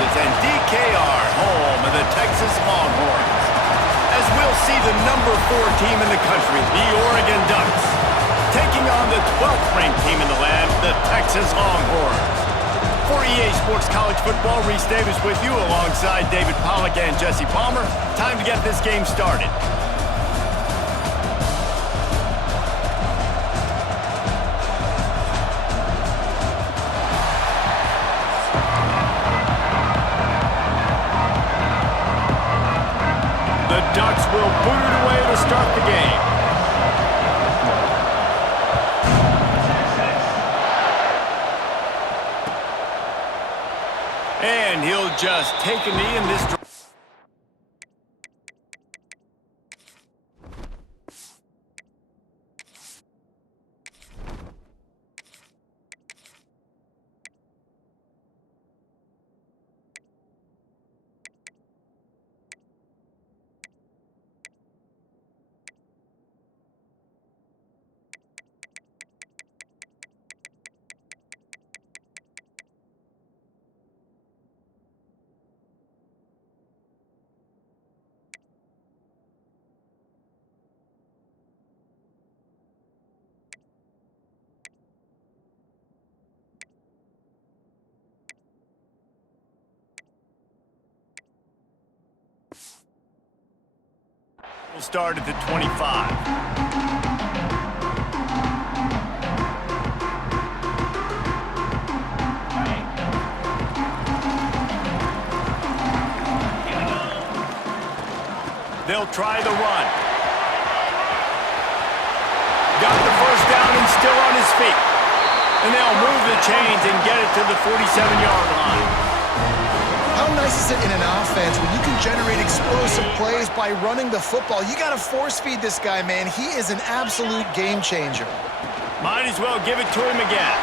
Texas and DKR, home of the Texas LongHorns. As we'll see the number 4 team in the country, the Oregon Ducks, taking on the 12th ranked team in the land, the Texas LongHorns. For EA Sports College Football, Reese Davis with you alongside David Pollack and Jesse Palmer. Time to get this game started. The Ducks will boot it away to start the game. And he'll just take a knee in this drive. We'll start at the 25. They'll try the run. Got the first down and still on his feet. And they'll move the chains and get it to the 47-yard line. How nice is it in an offense when you can generate explosive plays by running the football? You got to force feed this guy, man. He is an absolute game changer. Might as well give it to him again.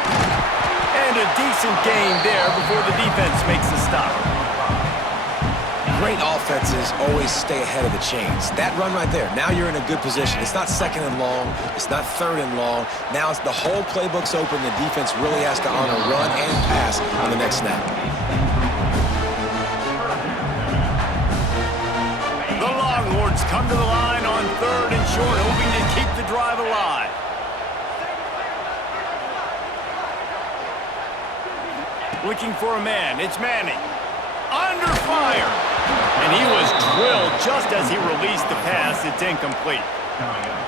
And a decent gain there before the defense makes the stop. Great offenses always stay ahead of the chains. That run right there, now you're in a good position. It's not second and long. It's not third and long. Now it's the whole playbook's open. The defense really has to honor run and pass on the next snap. The LongHorns come to the line on 3rd and short, hoping to keep the drive alive. Looking for a man. It's Manning. Under fire. And he was drilled just as he released the pass. It's incomplete.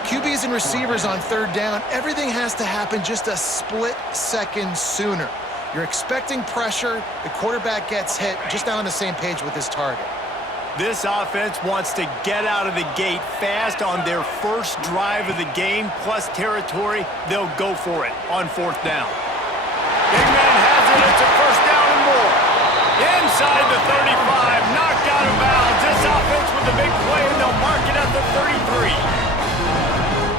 QBs and receivers on 3rd down, everything has to happen just a split second sooner. You're expecting pressure. The quarterback gets hit, just not on the same page with his target. This offense wants to get out of the gate fast on their first drive of the game, plus territory. They'll go for it on 4th down. Big man has it. It's a first down and more. Inside the 35, knocked out of bounds. This offense with a big play, and they'll mark it at the 33.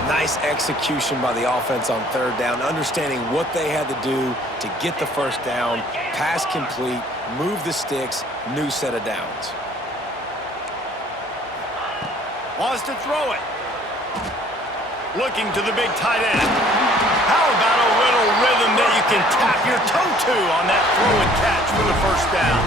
Nice execution by the offense on 3rd down, understanding what they had to do to get the first down, pass complete, move the sticks, new set of downs. Wants to throw it. Looking to the big tight end. How about a little rhythm that you can tap your toe to on that throw and catch for the first down?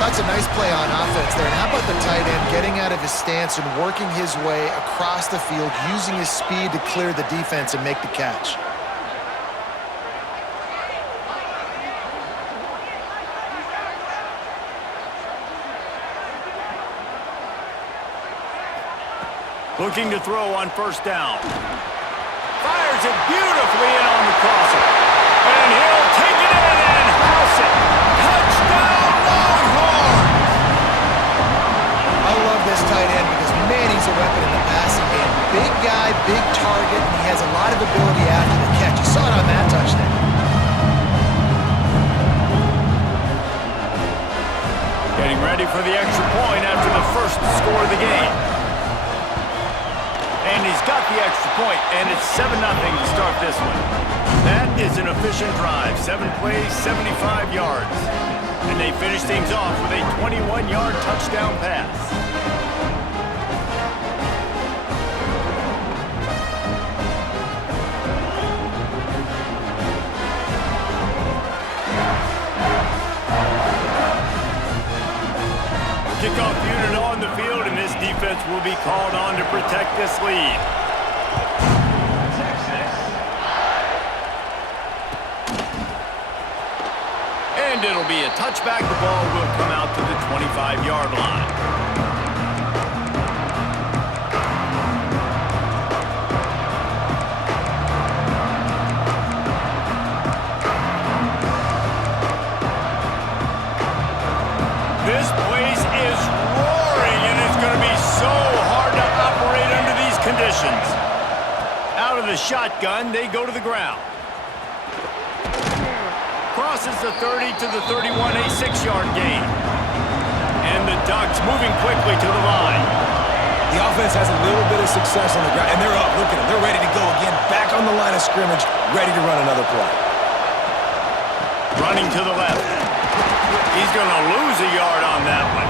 That's a nice play on offense there. And how about the tight end getting out of his stance and working his way across the field, using his speed to clear the defense and make the catch? Looking to throw on 1st down. Fires it beautifully in on the crosser. And he'll take it in and house it. Touchdown, LongHorns! I love this tight end because, man, he's a weapon in the passing game. Big guy, big target, and he has a lot of ability after the catch. You saw it on that touchdown. Getting ready for the extra point after the first score of the game. And he's got the extra point, and it's 7-0 to start this one. That is an efficient drive. 7 plays, 75 yards. And they finish things off with a 21-yard touchdown pass. will be called on to protect this lead. And it'll be a touchback. The ball will come out to the 25-yard line. This place is roaring, and it's going to be so hard to operate under these conditions. Out of the shotgun, they go to the ground. Crosses the 30 to the 31, a 6-yard gain. And the Ducks moving quickly to the line. The offense has a little bit of success on the ground, and they're up. Look at them. They're ready to go again. Back on the line of scrimmage, ready to run another play. Running to the left. He's going to lose a yard on that one.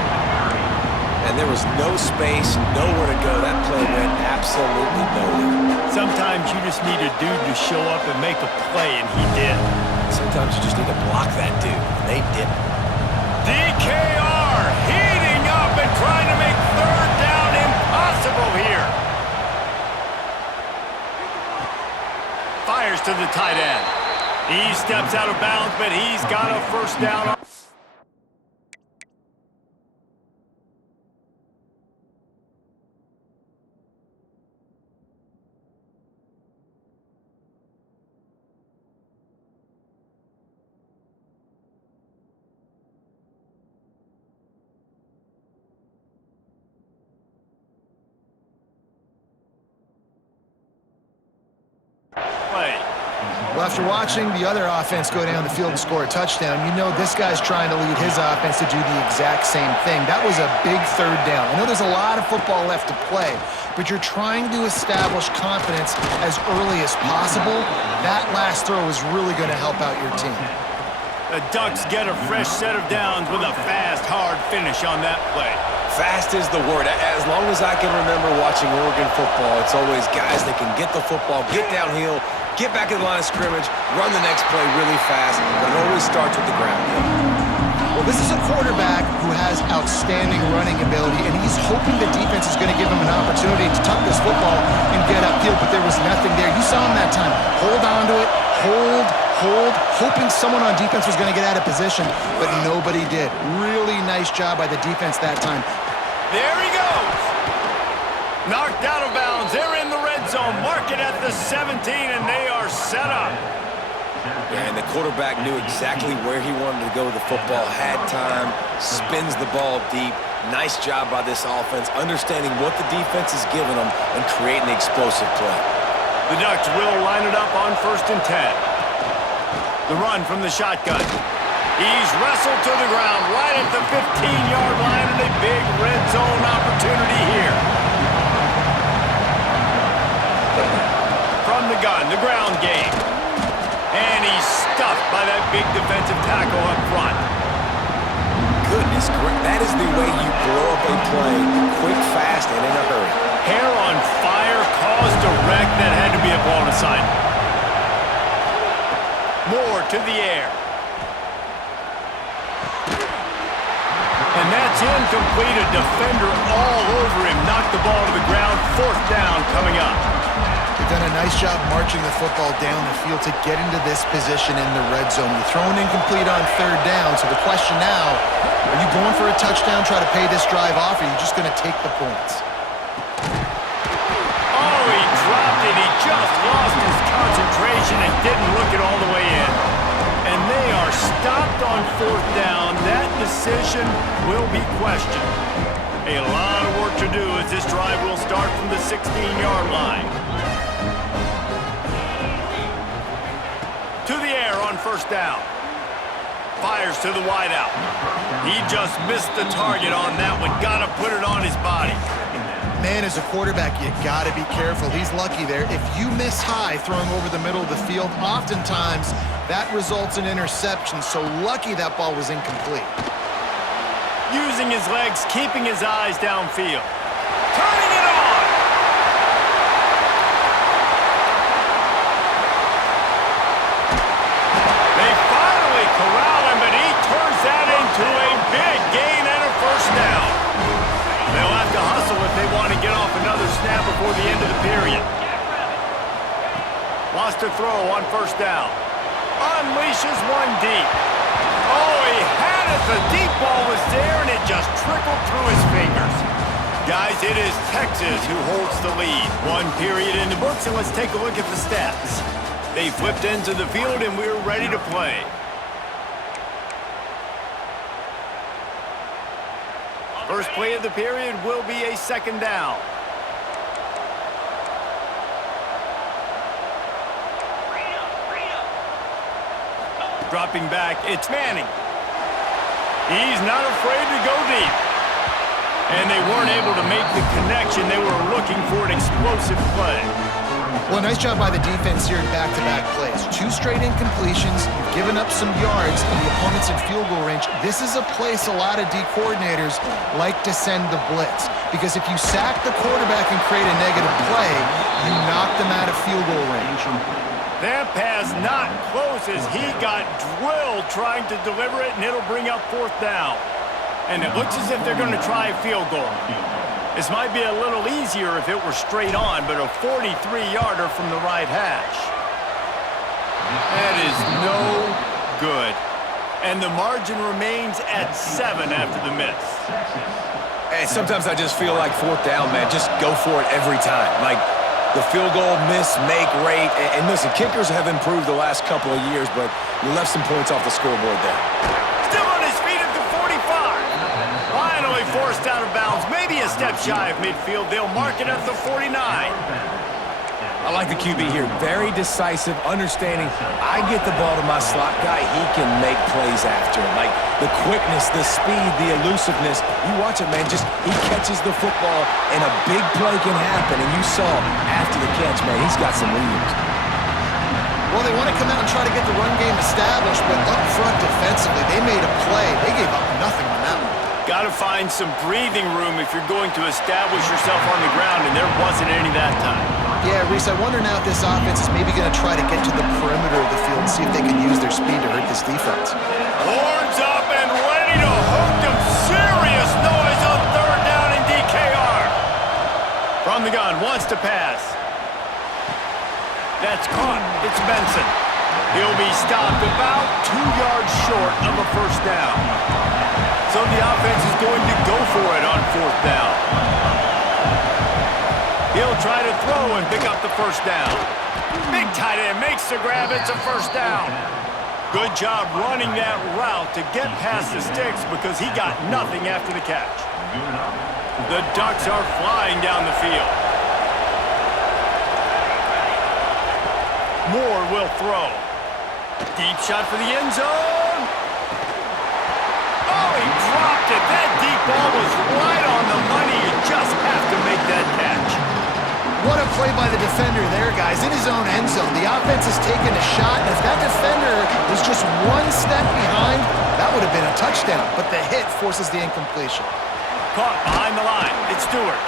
And there was no space, nowhere to go. That play went absolutely nowhere. Sometimes you just need a dude to show up and make a play, and he did. Sometimes you just need to block that dude, and they didn't. DKR heating up and trying to make third down impossible here. Fires to the tight end. He steps out of bounds, but he's got a first down. Well, after watching the other offense go down the field and score a touchdown, you know this guy's trying to lead his offense to do the exact same thing. That was a big third down. I know there's a lot of football left to play, but you're trying to establish confidence as early as possible. That last throw is really going to help out your team. The Ducks get a fresh set of downs with a fast, hard finish on that play. Fast is the word. As long as I can remember watching Oregon football, it's always guys that can get the football, get downhill, get back in the line of scrimmage, run the next play really fast, but it always starts with the ground. Well, this is a quarterback who has outstanding running ability, and he's hoping the defense is going to give him an opportunity to tuck this football and get upfield, but there was nothing there. You saw him that time. Hold on to it, hold, hoping someone on defense was going to get out of position, but nobody did. Really nice job by the defense that time. There he goes. Knocked out of bounds. They're in the red zone. Mark it at the 17, and they are set up. Yeah, and the quarterback knew exactly where he wanted to go with the football, had time, spins the ball deep. Nice job by this offense, understanding what the defense is giving them and creating the explosive play. The Ducks will line it up on 1st and 10. The run from the shotgun. He's wrestled to the ground right at the 15-yard line, and a big red zone opportunity here. From the gun, the ground game. And he's stuffed by that big defensive tackle up front. Goodness, that is the way you blow up a play, quick, fast, and in a hurry. Hair on fire, caused a wreck that had to be a blown aside. Moore to the air. And that's incomplete. A defender all over him. Knocked the ball to the ground. 4th down coming up. They've done a nice job marching the football down the field to get into this position in the red zone. You're throwing incomplete on 3rd down, so the question now, are you going for a touchdown, try to pay this drive off, or are you just going to take the points? Oh, he dropped it. He just lost his concentration and didn't look it all the way in. And they are stopped on 4th down. That decision will be questioned. A lot of work to do as this drive will start from the 16-yard line. To the air on 1st down. Fires to the wideout. He just missed the target on that one. Got to put it on his body. Man, as a quarterback, you got to be careful. He's lucky there. If you miss high throwing over the middle of the field, oftentimes that results in interception. So lucky that ball was incomplete. Using his legs, keeping his eyes downfield. Turning it on! They finally corral him, but he turns that into a big gain and a 1st down. They'll have to hustle if they want to get period. Lost a throw on first down. Unleashes one deep. Oh, he had it. The deep ball was there, and it just trickled through his fingers. Guys, it is Texas who holds the lead. One period in the books, and let's take a look at the stats. They flipped into the field, and we're ready to play. First play of the period will be a second down. Dropping back, it's Manning. He's not afraid to go deep. And they weren't able to make the connection. They were looking for an explosive play. Well, nice job by the defense here in back-to-back plays. 2 straight incompletions. You've given up some yards, and the opponent's in field goal range. This is a place a lot of D coordinators like to send the blitz. Because if you sack the quarterback and create a negative play, you knock them out of field goal range. That pass not close as he got drilled trying to deliver it, and it'll bring up fourth down. And it looks as if they're going to try a field goal. This might be a little easier if it were straight on, but a 43-yarder from the right hash. That is no good. And the margin remains at 7 after the miss. Hey, sometimes I just feel like fourth down, man. Just go for it every time. Like, the field goal miss-make rate. And listen, kickers have improved the last couple of years, but you left some points off the scoreboard there. Still on his feet at the 45. Finally forced out of bounds. Maybe a step shy of midfield. They'll mark it at the 49. I like the QB here. Very decisive, understanding. I get the ball to my slot guy. He can make plays after him. Like the quickness, the speed, the elusiveness. You watch it, man. Just he catches the football, and a big play can happen. And you saw after the catch, man, he's got some wheels. Well, they want to come out and try to get the run game established, but up front defensively, they made a play. They gave up nothing on that one. Got to find some breathing room if you're going to establish yourself on the ground, and there wasn't any that time. Yeah, Reese, I wonder now if this offense is maybe going to try to get to the perimeter of the field and see if they can use their speed to hurt this defense. Horns up and ready to hook them. Serious noise on third down in DKR. From the gun, wants to pass. That's caught. It's Benson. He'll be stopped about 2 yards short of a first down. So the offense is going to go for it on fourth down. He'll try to throw and pick up the first down. Big tight end makes the grab. It's a first down. Good job running that route to get past the sticks because he got nothing after the catch. The Ducks are flying down the field. Moore will throw. Deep shot for the end zone. Oh, he dropped it. That deep ball was right on the money. You just have to make that catch. What a play by the defender there, guys, in his own end zone. The offense has taken a shot, and if that defender was just one step behind, that would have been a touchdown. But the hit forces the incompletion. Caught behind the line. It's Stewart.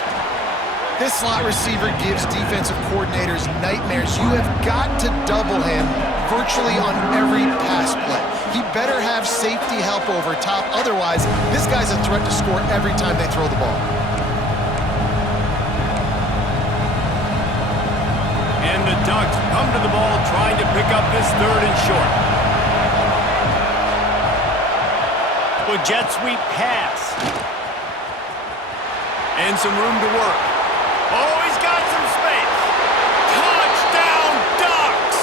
This slot receiver gives defensive coordinators nightmares. You have got to double him virtually on every pass play. He better have safety help over top. Otherwise, this guy's a threat to score every time they throw the ball. And the Ducks come to the ball trying to pick up this third and short. With jet sweep pass. And some room to work. Oh, he's got some space. Touchdown, Ducks!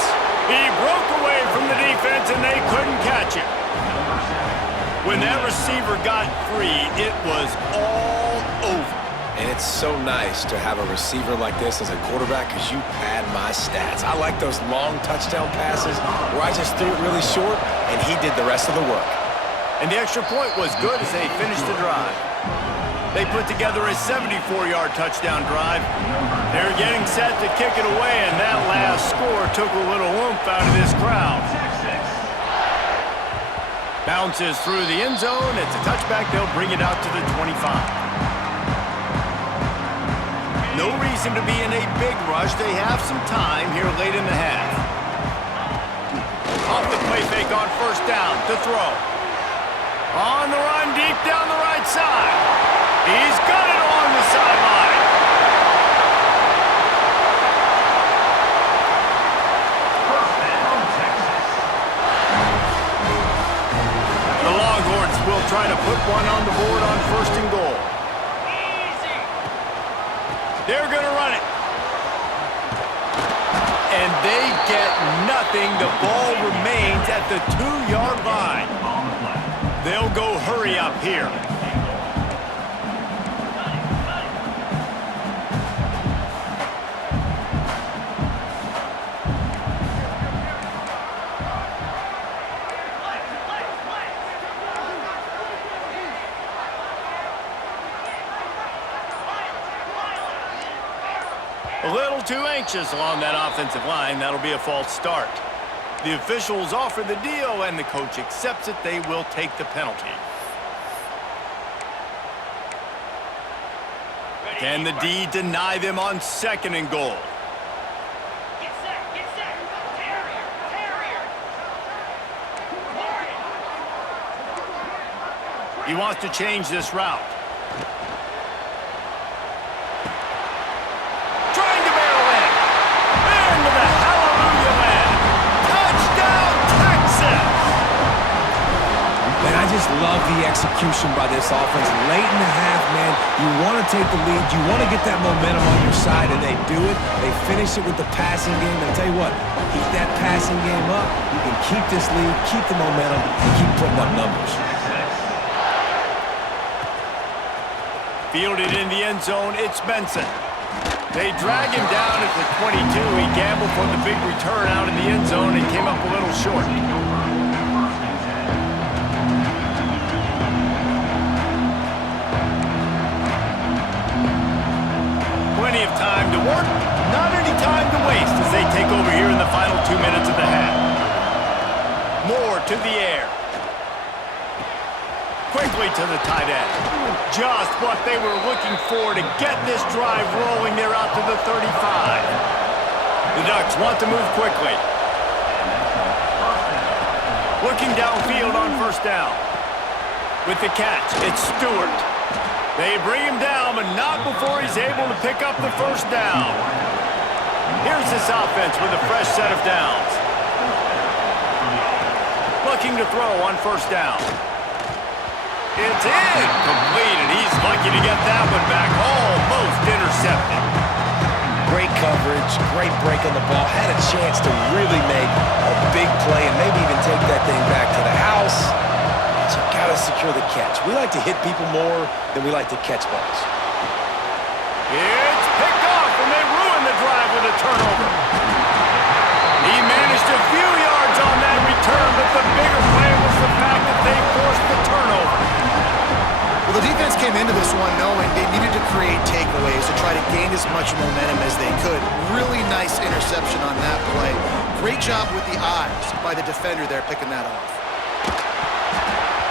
He broke away from the defense and they couldn't catch him. When that receiver got free, it was all over. And it's so nice to have a receiver like this as a quarterback because you pad my stats. I like those long touchdown passes where I just threw it really short and he did the rest of the work. And the extra point was good as they finished the drive. They put together a 74-yard touchdown drive. They're getting set to kick it away, and that last score took a little oomph out of this crowd. Bounces through the end zone. It's a touchback. They'll bring it out to the 25. No reason to be in a big rush. They have some time here late in the half. Off the play fake on first down to throw. On the run deep down the right side. He's got it along the sideline. try to put one on the board on 1st and goal. They're going to run it. And they get nothing. The ball remains at the 2-yard line. They'll go hurry up here. A little too anxious along that offensive line. That'll be a false start. The officials offer the deal, and the coach accepts it. They will take the penalty. Can the D deny them on 2nd and goal? He wants to change this route. Love the execution by this offense. Late in the half, man, you want to take the lead. You want to get that momentum on your side, and they do it. They finish it with the passing game. And I'll tell you what, keep that passing game up. You can keep this lead, keep the momentum, and keep putting up numbers. Fielded in the end zone, it's Benson. They drag him down at the 22. He gambled for the big return out in the end zone and came up a little short. Plenty of time to work, not any time to waste as they take over here in the final 2 minutes of the half. Moore to the air. Quickly to the tight end. Just what they were looking for to get this drive rolling. They're out to the 35. The Ducks want to move quickly. Looking downfield on 1st down. With the catch, it's Stewart. They bring him down, but not before he's able to pick up the 1st down. Here's this offense with a fresh set of downs. Looking to throw on 1st down. It's in. Completed. He's lucky to get that one back. Almost intercepted. Great coverage, great break on the ball. Had a chance to really make a big play and maybe even take that thing back to the house. But you gotta secure the catch. We like to hit people more than we like to catch balls. It's picked off, and they ruin the drive with a turnover. He managed a few yards on that return, but the bigger play was the fact that they forced the turnover. Well, the defense came into this one knowing they needed to create takeaways to try to gain as much momentum as they could. Really nice interception on that play. Great job with the eyes by the defender there picking that off.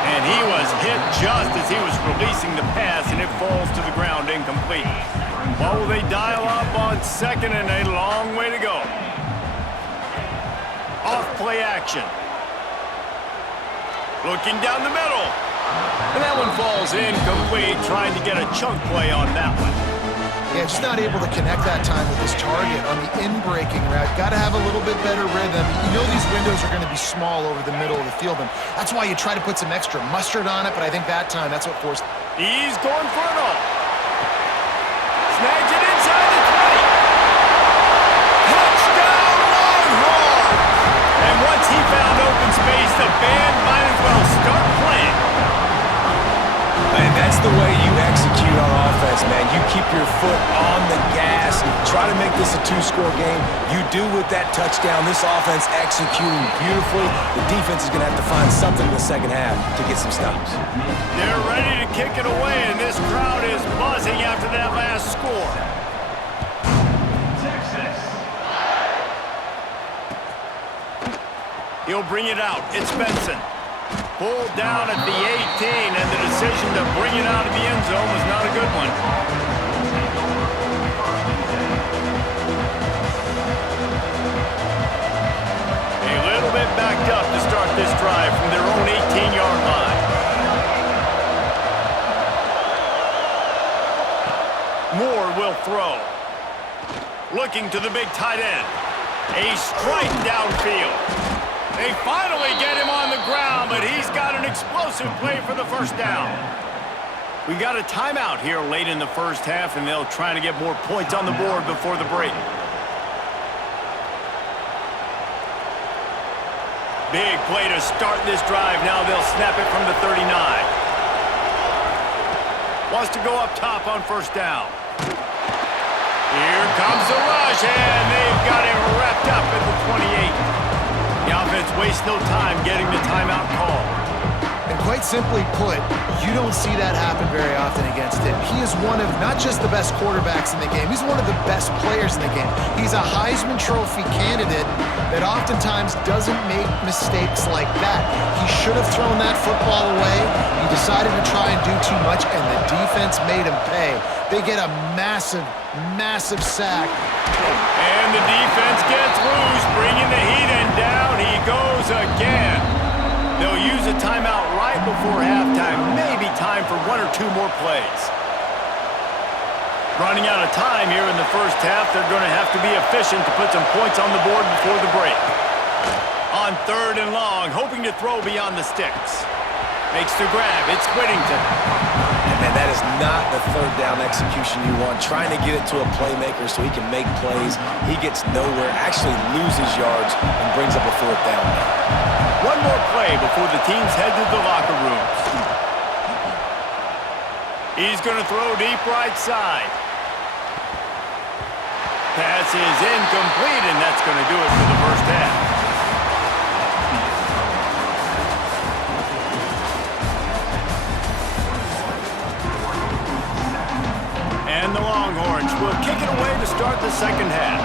And he was hit just as he was releasing the pass, and it falls to the ground incomplete. What will they dial up on 2nd and a long way to go? Off play action. Looking down the middle. And that one falls incomplete, trying to get a chunk play on that one. Yeah, just not able to connect that time with his target on the in-breaking route. Got to have a little bit better rhythm. You know these windows are going to be small over the middle of the field, and that's why you try to put some extra mustard on it, but I think that time, that's what forced. He's going for it all. Snags it inside the 20. Touchdown, LongHorns! And once he found open space, the band might as well start playing. And that's the way you execute on offense, man. You keep your foot on the gas. Try to make this a 2-score game. You do with that touchdown. This offense executing beautifully. The defense is going to have to find something in the second half to get some stops. They're ready to kick it away, and this crowd is buzzing after that last score. He'll bring it out. It's Benson. Pulled down at the 18, and the decision to bring it out of the end zone was not a good one. A little bit backed up to start this drive from their own 18-yard line. Moore will throw. Looking to the big tight end. A strike downfield. They finally get him on the the ground, but he's got an explosive play for the first down. We got a timeout here late in the first half, and they'll try to get more points on the board before the break. Big play to start this drive. Now they'll snap it from the 39. Wants to go up top on first down. Here comes the rush, and they've got him wrapped up at the 28. The offense wastes no time getting the timeout call. And quite simply put, you don't see that happen very often against him. He is one of not just the best quarterbacks in the game, he's one of the best players in the game. He's a Heisman Trophy candidate that oftentimes doesn't make mistakes like that. He should have thrown that football away. He decided to try and do too much, and the defense made him pay. They get a massive, massive sack. And the defense gets loose, bringing the heat, and down he goes again. They'll use a timeout right before halftime, maybe time for one or two more plays. Running out of time here in the first half, they're going to have to be efficient to put some points on the board before the break. On 3rd and long, hoping to throw beyond the sticks. Makes the grab, it's Whittington. And man, that is not the third down execution you want. Trying to get it to a playmaker so he can make plays. He gets nowhere, actually loses yards, and brings up a 4th down. One more play before the teams head to the locker rooms. He's going to throw deep right side. Pass is incomplete, and that's going to do it for the first half. And the Longhorns will kick it away to start the second half.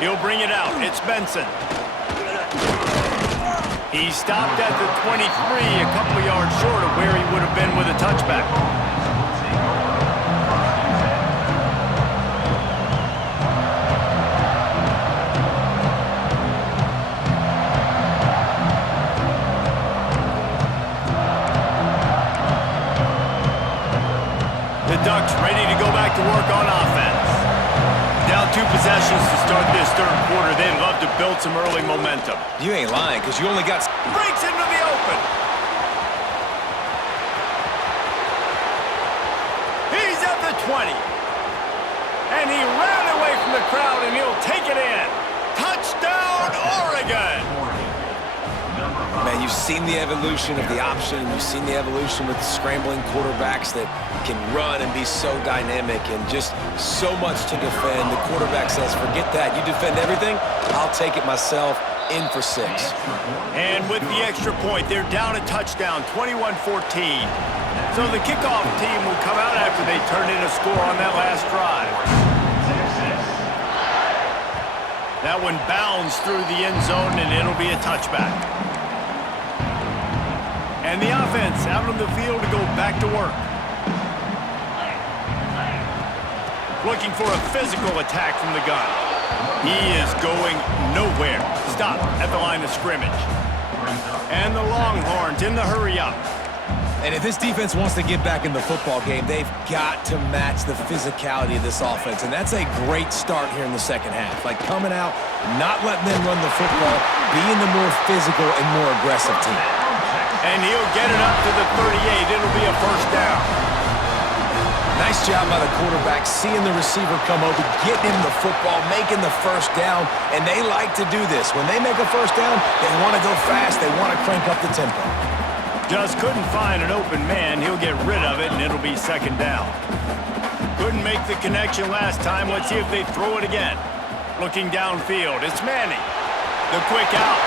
He'll bring it out. It's Benson. He stopped at the 23, a couple of yards short of where he would have been with a touchback. The Ducks ready to go back to work on offense. Down 2 possessions to start this 3rd quarter. They'd love to build some early momentum. You ain't lying, because you only got... Breaks into the open. He's at the 20. And he ran away from the crowd, and he'll take it in. Touchdown, Oregon! Man, you've seen the evolution of the option. You've seen the evolution with scrambling quarterbacks that can run and be so dynamic and just so much to defend. The quarterback says, forget that. You defend everything, I'll take it myself. In for 6. And with the extra point, they're down a touchdown, 21-14. So the kickoff team will come out after they turn in a score on that last drive. That one bounds through the end zone, and it'll be a touchback. And the offense out on the field to go back to work. Looking for a physical attack from the gun. He is going nowhere. Stop at the line of scrimmage. And the Longhorns in the hurry-up. And if this defense wants to get back in the football game, they've got to match the physicality of this offense. And that's a great start here in the second half. Like coming out, not letting them run the football, being the more physical and more aggressive team. And he'll get it up to the 38. It'll be a first down. Nice job by the quarterback, seeing the receiver come over, getting him the football, making the first down, and they like to do this. When they make a first down, they want to go fast, they want to crank up the tempo. Just couldn't find an open man. He'll get rid of it, and it'll be second down. Couldn't make the connection last time. Let's see if they throw it again. Looking downfield, it's Manning. The quick out.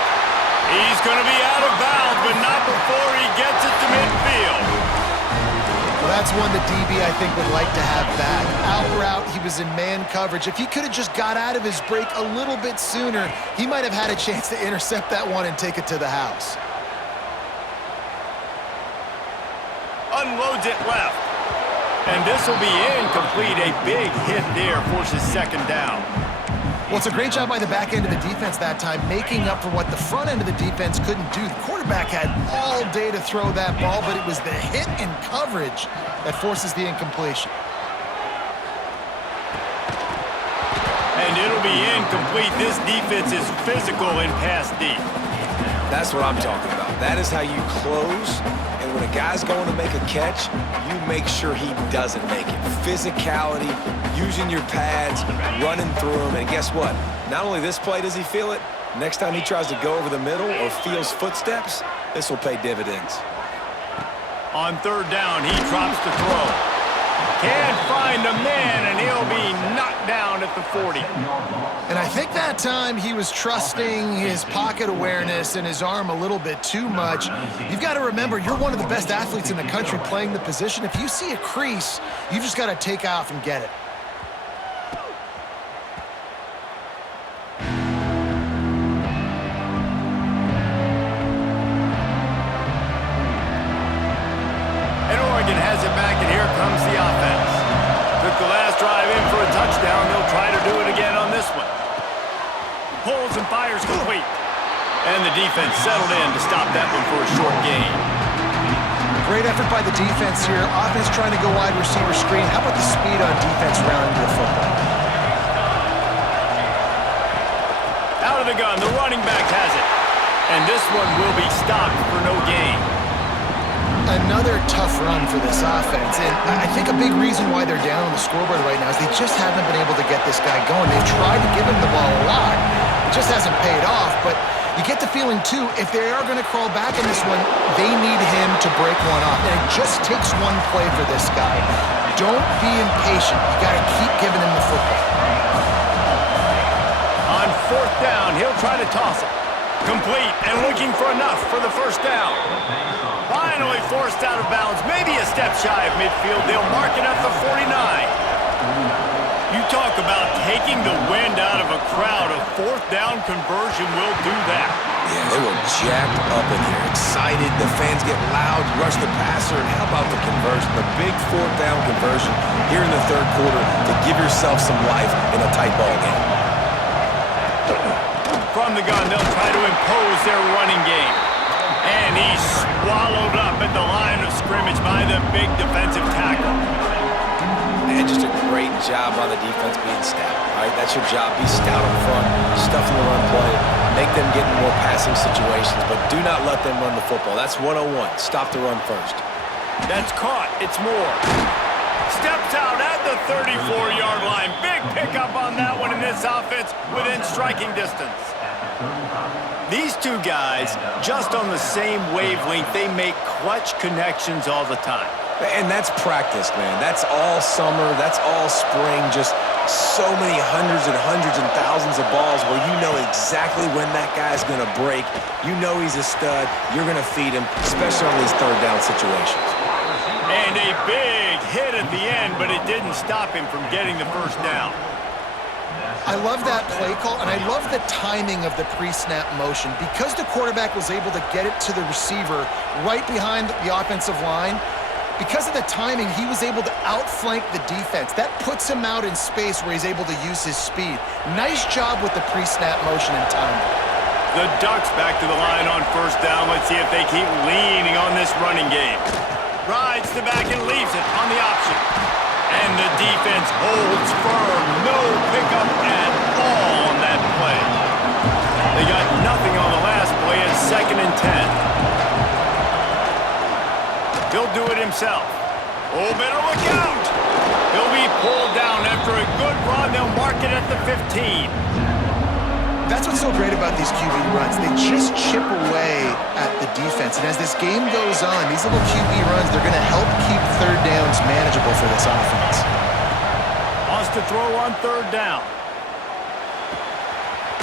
He's going to be out of bounds, but not before he gets it to midfield. Well, that's one the DB, I think, would like to have back. Out route, he was in man coverage. If he could have just got out of his break a little bit sooner, he might have had a chance to intercept that one and take it to the house. Unloads it left. And this will be incomplete. A big hit there forces second down. Well, it's a great job by the back end of the defense that time, making up for what the front end of the defense couldn't do. The quarterback had all day to throw that ball, but it was the hit and coverage that forces the incompletion. be incomplete. This defense is physical and pass deep. That's what I'm talking about. That is how you close. And when a guy's going to make a catch, you make sure he doesn't make it. Physicality, using your pads, running through them. And guess what? Not only this play does he feel it, next time he tries to go over the middle or feels footsteps, this will pay dividends. On third down, he drops the throw. Can't find a man, and he'll be knocked down at the 40. And I think that time he was trusting his pocket awareness and his arm a little bit too much. You've got to remember, you're one of the best athletes in the country playing the position. If you see a crease, you just got to take off and get it. Has it back, and here comes the offense. Took the last drive in for a touchdown. They'll try to do it again on this one. Pulls and fires complete. And the defense settled in to stop that one for a short gain. Great effort by the defense here. Offense trying to go wide receiver screen. How about the speed on defense rounding the football? Out of the gun, the running back has it. And this one will be stopped for no gain. Another tough run for this offense, and I think a big reason why they're down on the scoreboard right now is they just haven't been able to get this guy going. They've tried to give him the ball a lot. It just hasn't paid off, but you get the feeling, too, if they are going to crawl back in this one, they need him to break one off, and it just takes one play for this guy. Don't be impatient. You got to keep giving him the football. On fourth down, he'll try to toss it. Complete and looking for enough for the first down. Finally forced out of bounds, maybe a step shy of midfield. They'll mark it at the 49. You talk about taking the wind out of a crowd. A fourth down conversion will do that. Yeah, they were jacked up in here, excited. The fans get loud, rush the passer. And how about the conversion, the big fourth down conversion here in the third quarter to give yourself some life in a tight ball game. From the gun, they'll try to impose their running game. And he's swallowed up at the line of scrimmage by the big defensive tackle. And just a great job on the defense being stout. All right, that's your job. Be stout up front, stuff in the run play, make them get in more passing situations, but do not let them run the football. That's 101. Stop the run first. That's caught. It's Moore. Steps out at the 34-yard line. Big pickup on that one in this offense within striking distance. These two guys, just on the same wavelength, they make clutch connections all the time. And that's practice, man. That's all summer. That's all spring. Just so many hundreds and thousands of balls where you know exactly when that guy's going to break. You know he's a stud. You're going to feed him, especially on these third down situations. And a big hit at the end, but it didn't stop him from getting the first down. I love that play call, and I love the timing of the pre-snap motion. Because the quarterback was able to get it to the receiver right behind the offensive line, because of the timing, he was able to outflank the defense. That puts him out in space where he's able to use his speed. Nice job with the pre-snap motion and timing. The Ducks back to the line on first down. Let's see if they keep leaning on this running game. Rides the back and leaves it on the option. And the defense holds firm. No pickup at all on that play. They got nothing on the last play. It's 2nd and 10. He'll do it himself. Oh, better look out. He'll be pulled down after a good run. They'll mark it at the 15. That's what's so great about these QB runs. They just chip away at the defense. And as this game goes on, these little QB runs, they're going to help keep third downs manageable for this offense. Wants to throw on third down.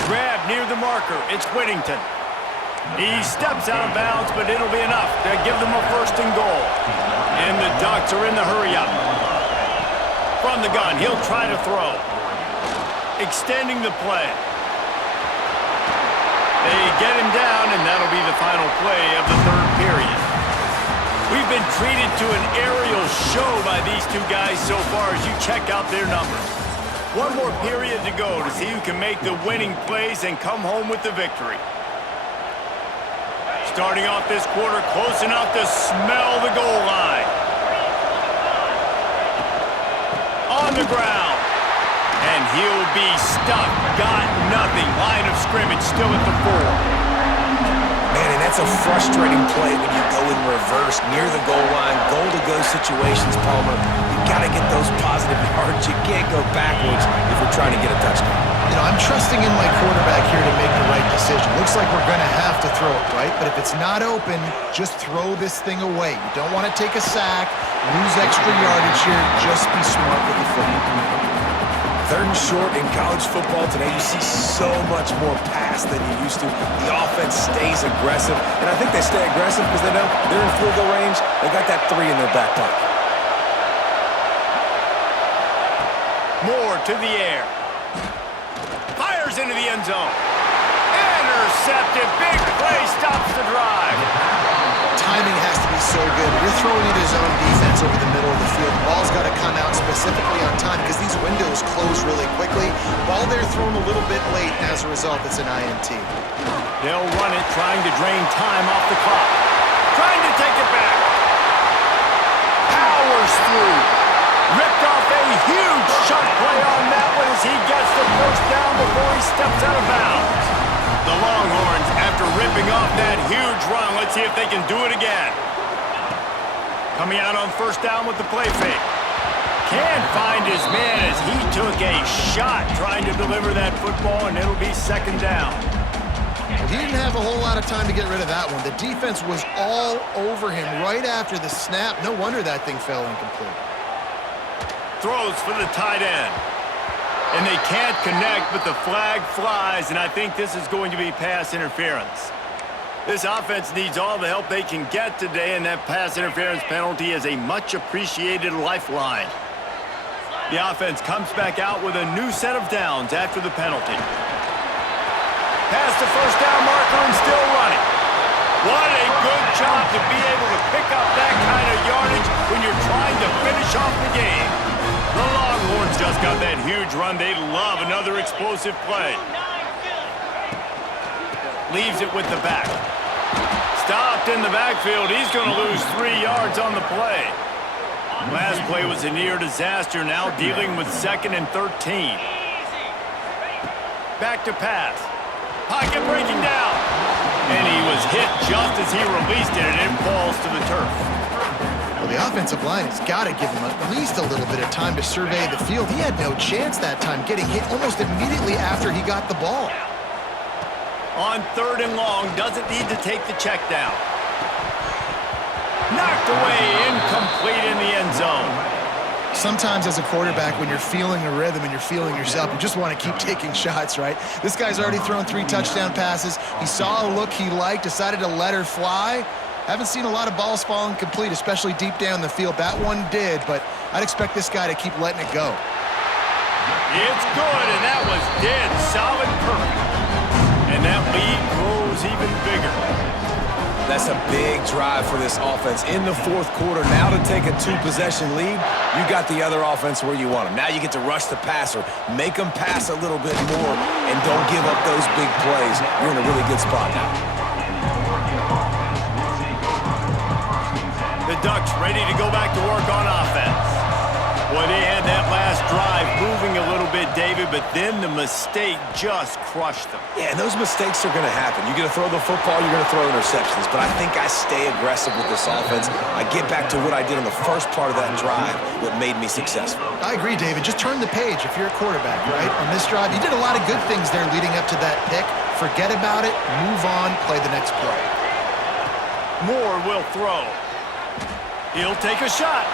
Grab near the marker. It's Whittington. He steps out of bounds, but it'll be enough to give them a 1st and goal. And the Ducks are in the hurry-up. From the gun, he'll try to throw. Extending the play. They get him down, and that'll be the final play of the third period. We've been treated to an aerial show by these two guys so far as you check out their numbers. One more period to go to see who can make the winning plays and come home with the victory. Starting off this quarter close enough to smell the goal line. On the ground. And he'll be stuck. Got nothing. Line of scrimmage still at the 4. Man, and that's a frustrating play when you go in reverse near the goal line, goal-to-go situations, Palmer. You got to get those positive yards. You can't go backwards if you're trying to get a touchdown. You know, I'm trusting in my quarterback here to make the right decision. Looks like we're going to have to throw it, right? But if it's not open, just throw this thing away. You don't want to take a sack, lose extra yardage here. Just be smart with the football. 3rd and short in college football today. You see so much more pass than you used to. The offense stays aggressive, and I think they stay aggressive because they know they're in field goal range. They got that 3 in their back pocket. Moore to the air. Fires into the end zone. Intercepted. Big play stops the drive. Timing has to be so good. You're throwing into zone defense over the middle of the field. The ball's got to come out specifically on time because these windows close really quickly. Ball there thrown a little bit late, and as a result, it's an INT. They'll run it, trying to drain time off the clock. Trying to take it back. Powers through. Ripped off a huge shot play on that one as he gets the first down before he steps out of bounds. The Longhorns, after ripping off that huge run, let's see if they can do it again. Coming out on first down with the play fake. Can't find his man as he took a shot trying to deliver that football, and it'll be 2nd down. He didn't have a whole lot of time to get rid of that one. The defense was all over him right after the snap. No wonder that thing fell incomplete. Throws for the tight end. And they can't connect, but the flag flies, and I think this is going to be pass interference. This offense needs all the help they can get today, and that pass interference penalty is a much-appreciated lifeline. The offense comes back out with a new set of downs after the penalty. Past the first down marker and still running. What a good job to be able to pick up that kind of yardage when you're trying to finish off the game. The Longhorns just got that huge run. They love another explosive play. Leaves it with the back. Stopped in the backfield. He's going to lose 3 yards on the play. Last play was a near disaster. Now dealing with 2nd and 13. Back to pass. Pocket breaking down. And he was hit just as he released it, and it falls to the turf. Well, the offensive line has got to give him at least a little bit of time to survey the field. He had no chance that time, getting hit almost immediately after he got the ball. On 3rd and long, doesn't need to take the check down. Knocked away, incomplete in the end zone. Sometimes as a quarterback, when you're feeling a rhythm and you're feeling yourself, you just want to keep taking shots, right? This guy's already thrown 3 touchdown passes. He saw a look he liked, decided to let her fly. Haven't seen a lot of balls falling complete, especially deep down the field. That one did, but I'd expect this guy to keep letting it go. It's good, and that was dead solid perfect. And that lead grows even bigger. That's a big drive for this offense in the 4th quarter. Now to take a 2-possession lead, you got the other offense where you want them. Now you get to rush the passer, make them pass a little bit more, and don't give up those big plays. You're in a really good spot now. The Ducks ready to go back to work on offense. Boy, they had that last drive moving a little bit, David, but then the mistake just crushed them. Yeah, and those mistakes are going to happen. You're going to throw the football, you're going to throw interceptions, but I think I stay aggressive with this offense. I get back to what I did on the first part of that drive, what made me successful. I agree, David. Just turn the page if you're a quarterback, right? On this drive, you did a lot of good things there leading up to that pick. Forget about it, move on, play the next play. Moore will throw. He'll take a shot.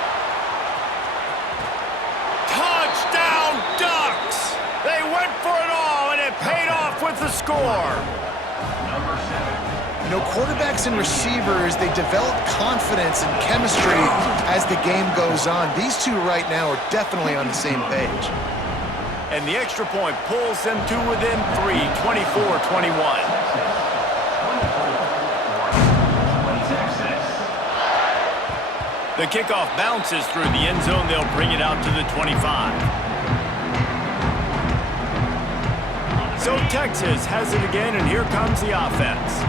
Touchdown, Ducks! They went for it all, and it paid off with the score. You know, quarterbacks and receivers, they develop confidence and chemistry as the game goes on. These two right now are definitely on the same page. And the extra point pulls them to within 3, 24-21. The kickoff bounces through the end zone. They'll bring it out to the 25. So Texas has it again, and here comes the offense.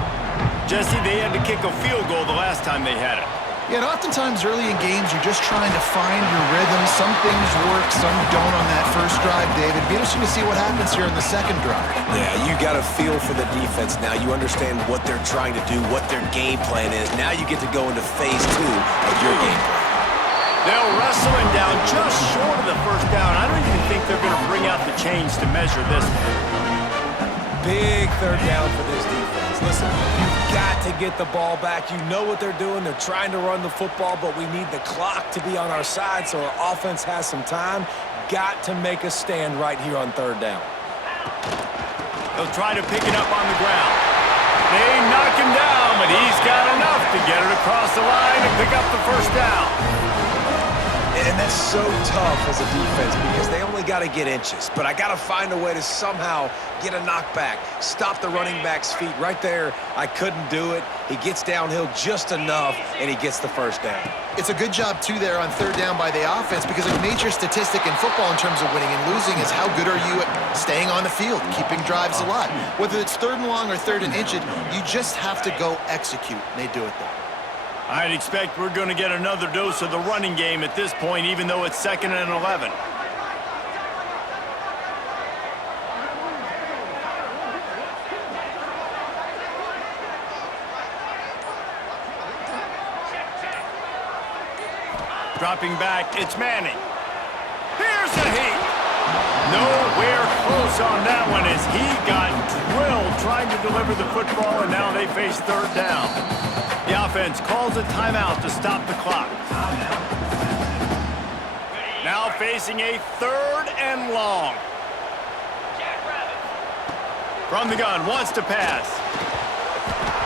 Jesse, they had to kick a field goal the last time they had it. Yeah, and oftentimes early in games, you're just trying to find your rhythm. Some things work, some don't on that first drive, David. It'd be interesting to see what happens here in the second drive. Yeah, you got a feel for the defense now. You understand what they're trying to do, what their game plan is. Now you get to go into phase 2 of your game plan. They'll wrestle him down just short of the first down. I don't even think they're going to bring out the chains to measure this one. Big third down for this defense. Listen, you've got to get the ball back. You know what they're doing. They're trying to run the football, but we need the clock to be on our side so our offense has some time. Got to make a stand right here on third down. They'll try to pick it up on the ground. They knock him down, but he's got enough to get it across the line and pick up the first down. And that's so tough as a defense because they only got to get inches. But I got to find a way to somehow get a knockback, stop the running back's feet. Right there, I couldn't do it. He gets downhill just enough, and he gets the first down. It's a good job, too, there on third down by the offense because a major statistic in football in terms of winning and losing is how good are you at staying on the field, keeping drives alive. Whether it's third and long or third and inches, you just have to go execute. And they do it there. I'd expect we're going to get another dose of the running game at this point, even though it's 2nd and 11. Dropping back, it's Manning. Here's a heat. Nowhere close on that one as he got drilled trying to deliver the football, and now they face third down. The offense calls a timeout to stop the clock. Now facing a 3rd and long. From the gun, wants to pass.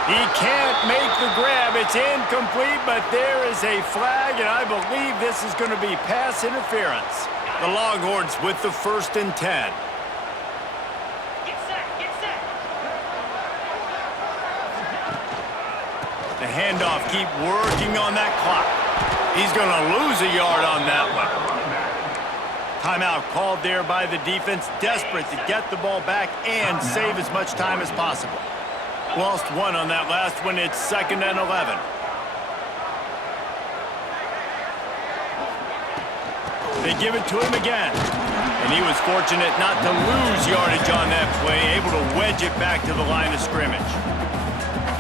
He can't make the grab. It's incomplete, but there is a flag, and I believe this is going to be pass interference. The Longhorns with the 1st and 10. The handoff, keep working on that clock. He's going to lose a yard on that one. Timeout called there by the defense, desperate to get the ball back and save as much time as possible. Lost one on that last one. It's 2nd and 11. They give it to him again. And he was fortunate not to lose yardage on that play, able to wedge it back to the line of scrimmage.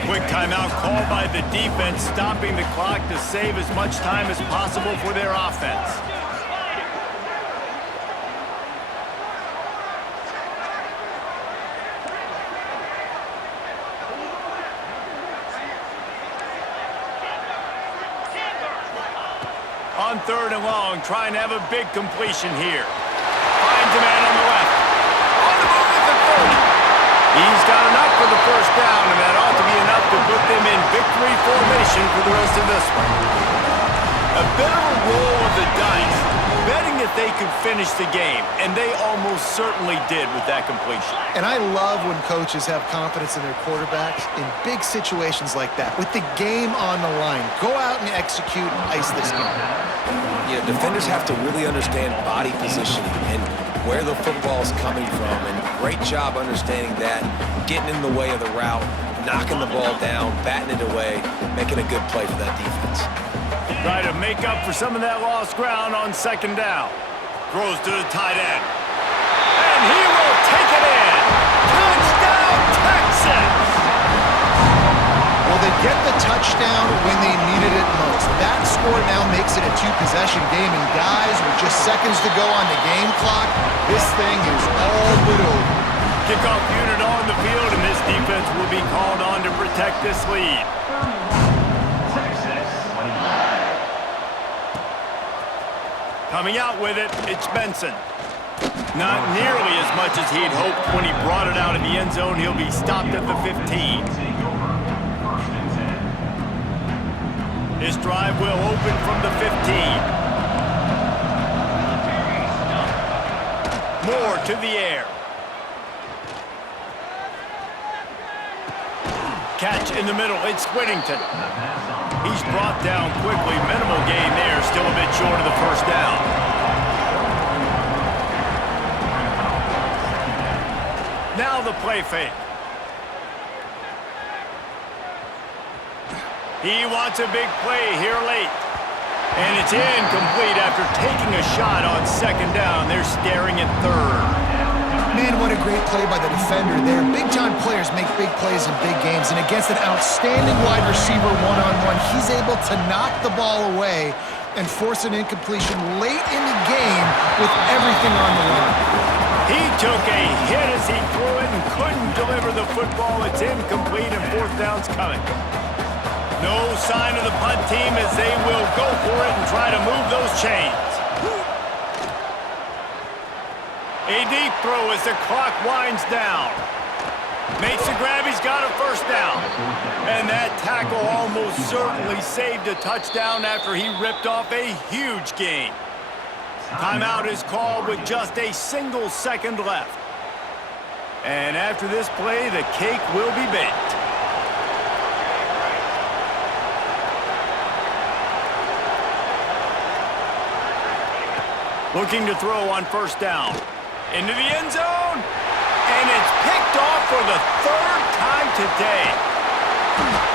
Quick timeout called by the defense, stopping the clock to save as much time as possible for their offense. On 3rd and long, trying to have a big completion here. Finds a man on the left. On the move at the 30. He's got enough for the first down, and that ought to be enough to put them in victory formation for the rest of this one. A bit of a roll of the dice, betting that they could finish the game, and they almost certainly did with that completion. And I love when coaches have confidence in their quarterbacks in big situations like that. With the game on the line, go out and execute, ice this game. Yeah, defenders have to really understand body positioning and where the football is coming from, and great job understanding that, getting in the way of the route, knocking the ball down, batting it away, making a good play for that defense. Try to make up for some of that lost ground on 2nd down. Throws to the tight end. And he will take it in. Touchdown, Texas! Well, they get the touchdown when they needed it most. That score now makes it a 2-possession game, and guys, with just seconds to go on the game clock, this thing is all but over. Kickoff unit on the field, and this defense will be called on to protect this lead. Coming out with it, it's Benson. Not nearly as much as he'd hoped when he brought it out in the end zone. He'll be stopped at the 15. His drive will open from the 15. Moore to the air. Catch in the middle, it's Whittington. He's brought down quickly, minimal gain there, still a bit short of the first down. Now the play fake. He wants a big play here late. And it's incomplete after taking a shot on second down. They're staring at third. Man, what a great play by the defender there. Big-time players make big plays in big games, and against an outstanding wide receiver one-on-one, he's able to knock the ball away and force an incompletion late in the game with everything on the line. He took a hit as he threw it and couldn't deliver the football. It's incomplete and fourth down's coming. No sign of the punt team as they will go for it and try to move those chains. A deep throw as the clock winds down. Makes the grab, he's got a first down. And that tackle almost certainly saved a touchdown after he ripped off a huge gain. Timeout is called with just a single second left. And after this play, the cake will be baked. Looking to throw on first down. Into the end zone. And it's picked off for the third time today.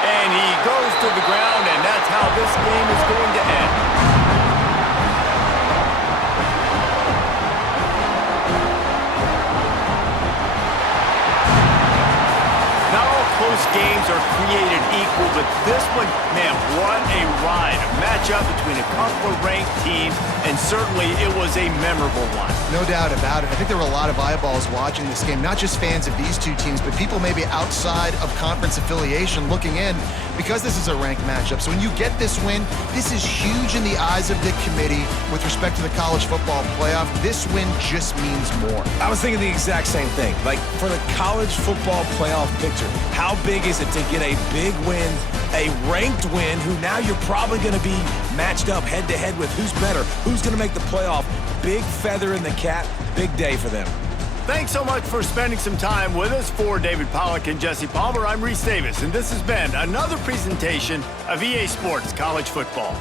And he goes to the ground, and that's how this game is going to end. Close games are created equal, but this one, man, what a ride. A matchup between a couple of ranked teams, and certainly it was a memorable one. No doubt about it. I think there were a lot of eyeballs watching this game, not just fans of these two teams, but people maybe outside of conference affiliation looking in because this is a ranked matchup. So when you get this win, this is huge in the eyes of the committee with respect to the college football playoff. This win just means more. I was thinking the exact same thing. Like, for the college football playoff picture, how big is it to get a big win, a ranked win, who now you're probably going to be matched up head-to-head with who's better, who's going to make the playoff. Big feather in the cap, big day for them. Thanks so much for spending some time with us. For David Pollack and Jesse Palmer, I'm Reese Davis, and this has been another presentation of EA Sports College Football.